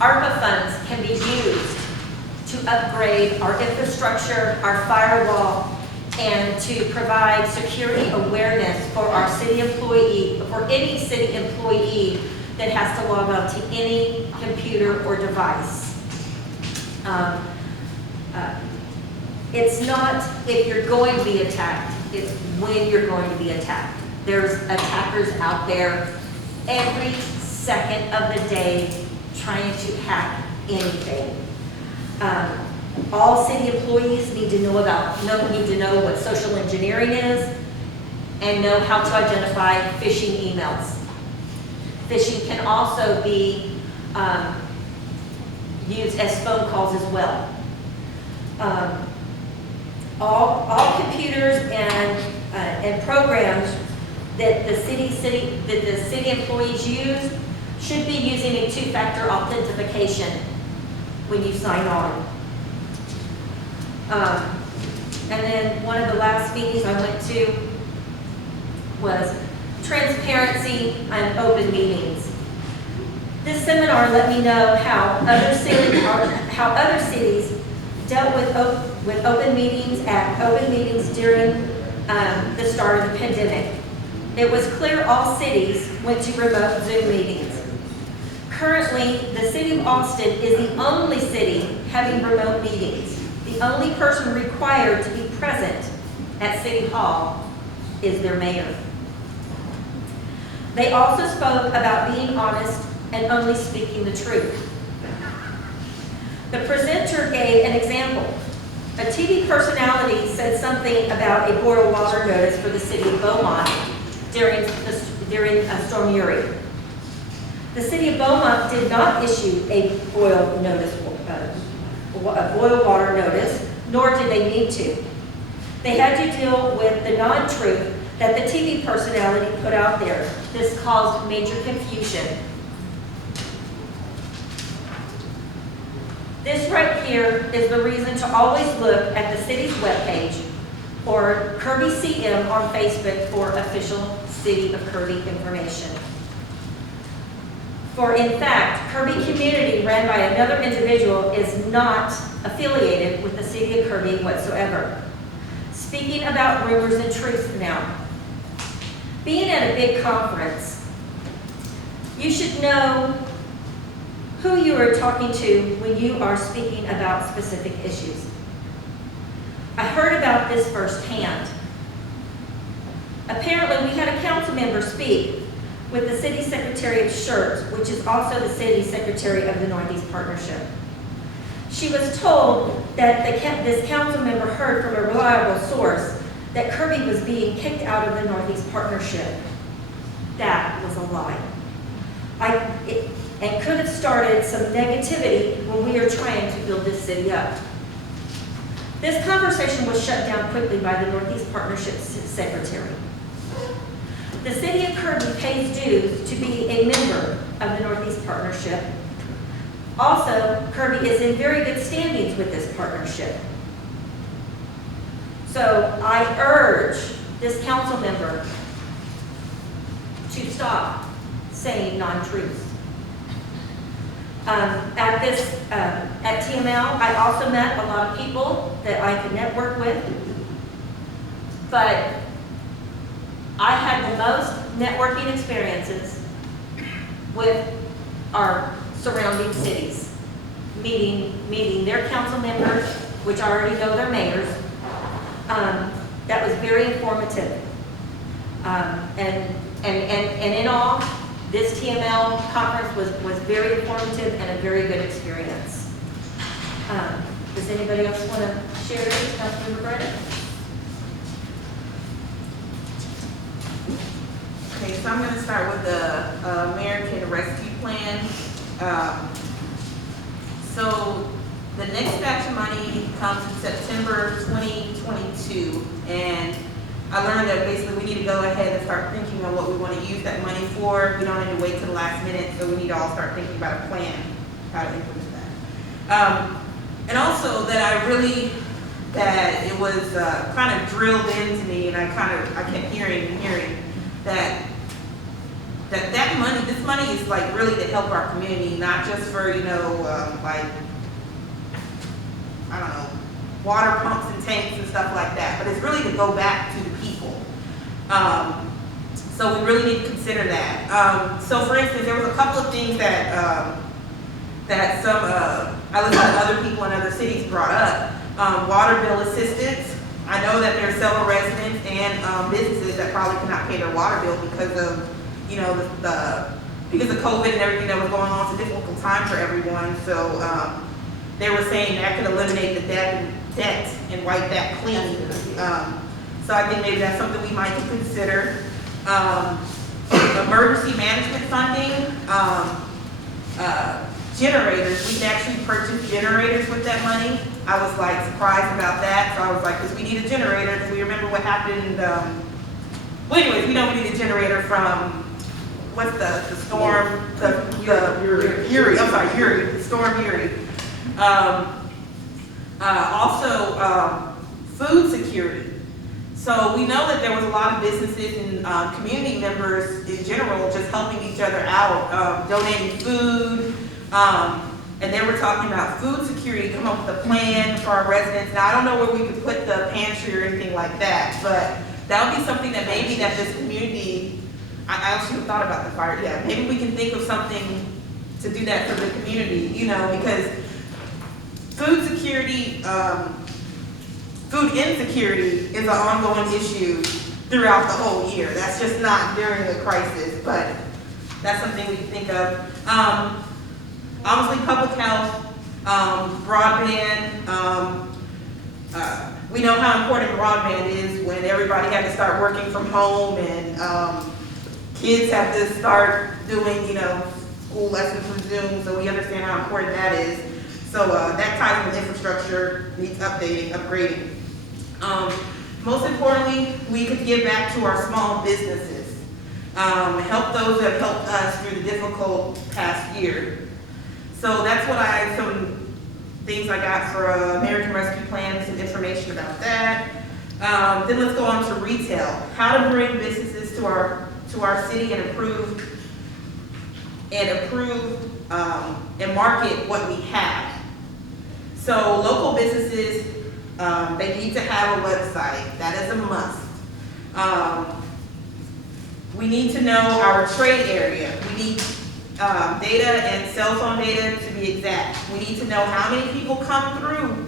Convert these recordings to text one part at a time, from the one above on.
ARPA funds can be used to upgrade our infrastructure, our firewall, and to provide security awareness for our city employee, for any city employee that has to log on to any computer or device. It's not if you're going to be attacked, it's when you're going to be attacked. There's attackers out there every second of the day trying to hack anything. All city employees need to know what social engineering is and know how to identify phishing emails. Phishing can also be used as phone calls as well. All computers and programs that the city employees use should be using a two-factor authentication when you sign on. And then one of the last meetings I went to was transparency and open meetings. This seminar let me know how other cities dealt with open meetings during the start of the pandemic. It was clear all cities went to remote Zoom meetings. Currently, the city of Austin is the only city having remote meetings. The only person required to be present at City Hall is their mayor. They also spoke about being honest and only speaking the truth. The presenter gave an example. A TV personality said something about a boil water notice for the city of Beaumont during Storm Uri. The city of Beaumont did not issue a boil water notice, nor did they need to. They had to deal with the non-truth that the TV personality put out there. This caused major confusion. This right here is the reason to always look at the city's webpage or Kirby CM on Facebook for official City of Kirby information. For in fact, Kirby Community, ran by another individual, is not affiliated with the City of Kirby whatsoever. Speaking about rumors and truths now. Being at a big conference, you should know who you are talking to when you are speaking about specific issues. I heard about this firsthand. Apparently, we had a council member speak with the City Secretary of Shirts, which is also the City Secretary of the Northeast Partnership. She was told that this council member heard from a reliable source that Kirby was being kicked out of the Northeast Partnership. That was a lie. And could have started some negativity when we are trying to build this city up. This conversation was shut down quickly by the Northeast Partnership Secretary. The City of Kirby pays dues to be a member of the Northeast Partnership. Also, Kirby is in very good standings with this partnership. So I urge this council member to stop saying non-truths. At TML, I also met a lot of people that I could network with, but I had the most networking experiences with our surrounding cities, meeting their council members, which I already know their mayors. That was very informative. And in all, this TML conference was very informative and a very good experience. Does anybody else want to share this? Councilmember Brennan? Okay, so I'm going to start with the American Rescue Plan. So the next batch of money comes in September 2022, and I learned that basically we need to go ahead and start thinking on what we want to use that money for. We don't need to wait till the last minute, so we need to all start thinking about a plan, how to implement that. And also that it was kind of drilled into me, and I kept hearing that that money, this money is like really to help our community, not just for, like, I don't know, water pumps and tanks and stuff like that, but it's really to go back to the people. So we really need to consider that. So for instance, there was a couple of things that I listened to other people in other cities brought up. Water bill assistance. I know that there are several residents and businesses that probably cannot pay their water bill because of, because of COVID and everything that was going on. It's a difficult time for everyone. So they were saying that could eliminate the debt and wipe that clean. So I think maybe that's something we might consider. Emergency management funding. Generators, we can actually purchase generators with that money. I was like surprised about that, so I was like, because we need a generator, because we remember what happened, well anyways, we know we need a generator from, what's the storm, Uri, the storm Uri. Also, food security. So we know that there was a lot of businesses and community members in general just helping each other out, donating food, and they were talking about food security, come up with a plan for our residents. Now, I don't know where we could put the pantry or anything like that, but that would be something that maybe that this community, I actually thought about the fire, yeah, maybe we can think of something to do that for the community, because food security, food insecurity is an ongoing issue throughout the whole year. That's just not during a crisis, but that's something we can think of. Obviously, public health, broadband. We know how important broadband is when everybody had to start working from home and kids have to start doing, school lessons from Zoom. So we understand how important that is. So that ties with infrastructure, needs updating, upgrading. Most importantly, we could give back to our small businesses, help those that helped us through the difficult past year. So that's what some things I got for American Rescue Plan, some information about that. Then let's go on to retail. How to bring businesses to our city and improve and market what we have. So local businesses, they need to have a website. That is a must. We need to know our trade area. We need data and cell phone data to be exact. We need to know how many people come through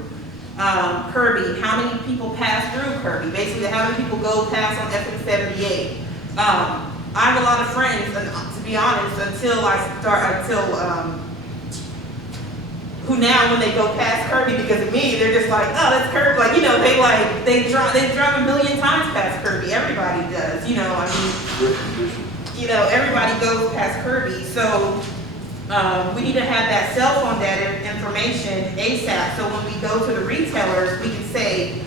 Kirby, how many people pass through Kirby, basically how many people go past on FM 78. I have a lot of friends, and to be honest, who now when they go past Kirby because of me, they're just like, oh, that's Kirby. Like, they drive a million times past Kirby. Everybody does, everybody goes past Kirby. So we need to have that cell phone data information ASAP. So when we go to the retailers, we can say,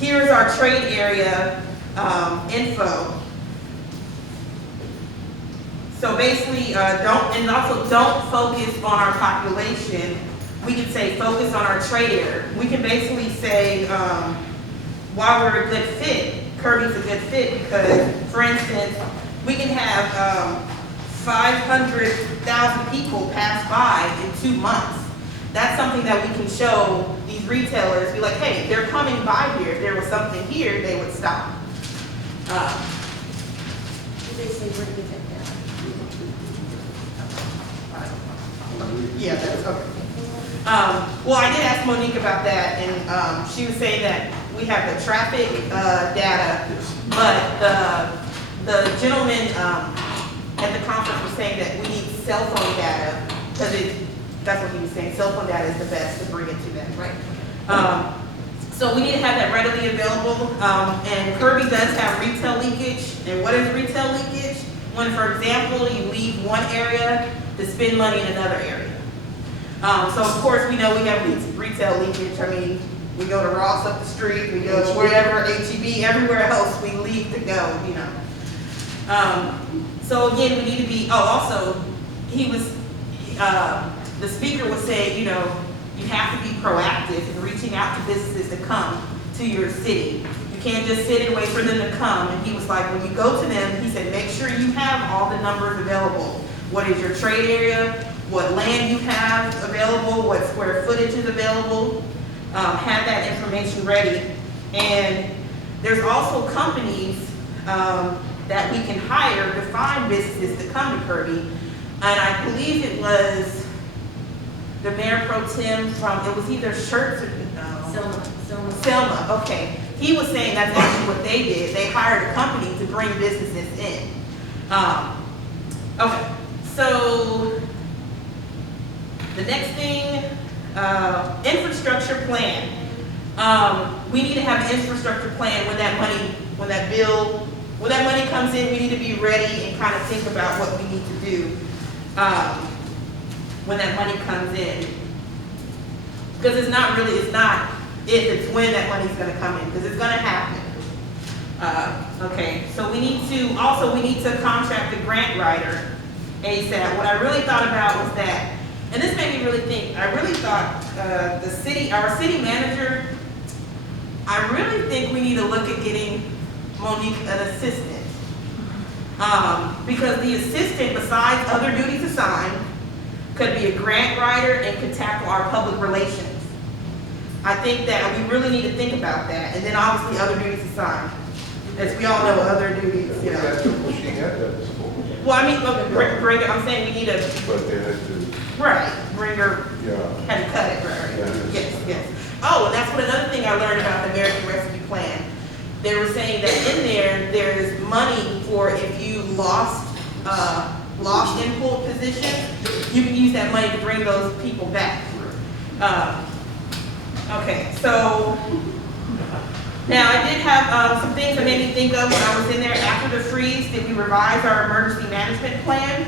here's our trade area info. So basically, don't focus on our population. We can say focus on our trade area. We can basically say why we're a good fit. Kirby's a good fit because, for instance, we can have 500,000 people pass by in 2 months. That's something that we can show these retailers. Be like, hey, they're coming by here. If there was something here, they would stop. Did they say where to get that down? Yeah, that's okay. Well, I did ask Monique about that, and she was saying that we have the traffic data, but the gentleman at the conference was saying that we need cell phone data because that's what he was saying. Cell phone data is the best to bring it to them, right? So we need to have that readily available. And Kirby does have retail leakage. And what is retail leakage? When, for example, you leave one area to spend money in another area. So of course we know we have retail leakage. I mean, we go to Ross up the street, we go wherever, HEB, everywhere else we leave to go, So again, we need to be, also, the speaker was saying, you have to be proactive in reaching out to businesses to come to your city. You can't just sit and wait for them to come. And he was like, when you go to them, he said, make sure you have all the numbers available. What is your trade area? What land you have available? What square footage is available? Have that information ready. And there's also companies that we can hire to find businesses to come to Kirby. And I believe it was the Mayor Pro Tem from, it was either Shirts or Selma, okay. He was saying that's actually what they did. They hired a company to bring businesses in. Okay, so the next thing, infrastructure plan. We need to have an infrastructure plan when that money comes in. We need to be ready and kind of think about what we need to do when that money comes in. Because it's not if, it's when that money's going to come in, because it's going to happen. Okay, so we need to contract a grant writer ASAP. What I really thought about was that, and this made me really think, I really thought our city manager, I really think we need to look at getting Monique an assistant. Because the assistant, besides other duties assigned, could be a grant writer and could tackle our public relations. I think that we really need to think about that. And then obviously other duties assigned. As we all know, other duties, you know. She had that before. Well, I mean, bring her, I'm saying we need to, But they had to, right, bring her, yeah. had to cut it, right? Yeah. Yes. Oh, and that's what another thing I learned about the American Rescue Plan. They were saying that in there's money for if you lost in pulled positions, you can use that money to bring those people back. Okay, so now I did have some things that made me think of when I was in there. After the freeze, did we revise our emergency management plan?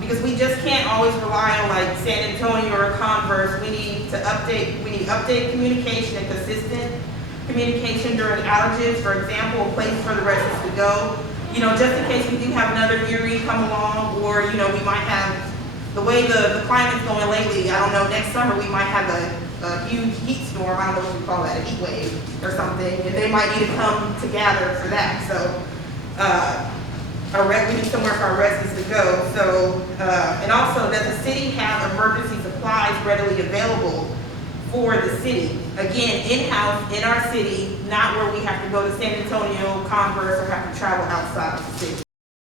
Because we just can't always rely on like San Antonio or Converse. We need update communication and consistent communication during outages. For example, a place for the residents to go. You know, just in case we do have another Erie come along, or you know, we might have the way the climate's going lately. I don't know. Next summer we might have a huge heat storm. I don't know what you call that, a heat wave or something, and they might need to come together for that. So. We need somewhere for our residents to go. So, and also, does the city have emergency supplies readily available for the city? Again, in-house, in our city, not where we have to go to San Antonio, Converse, or have to travel outside of the city.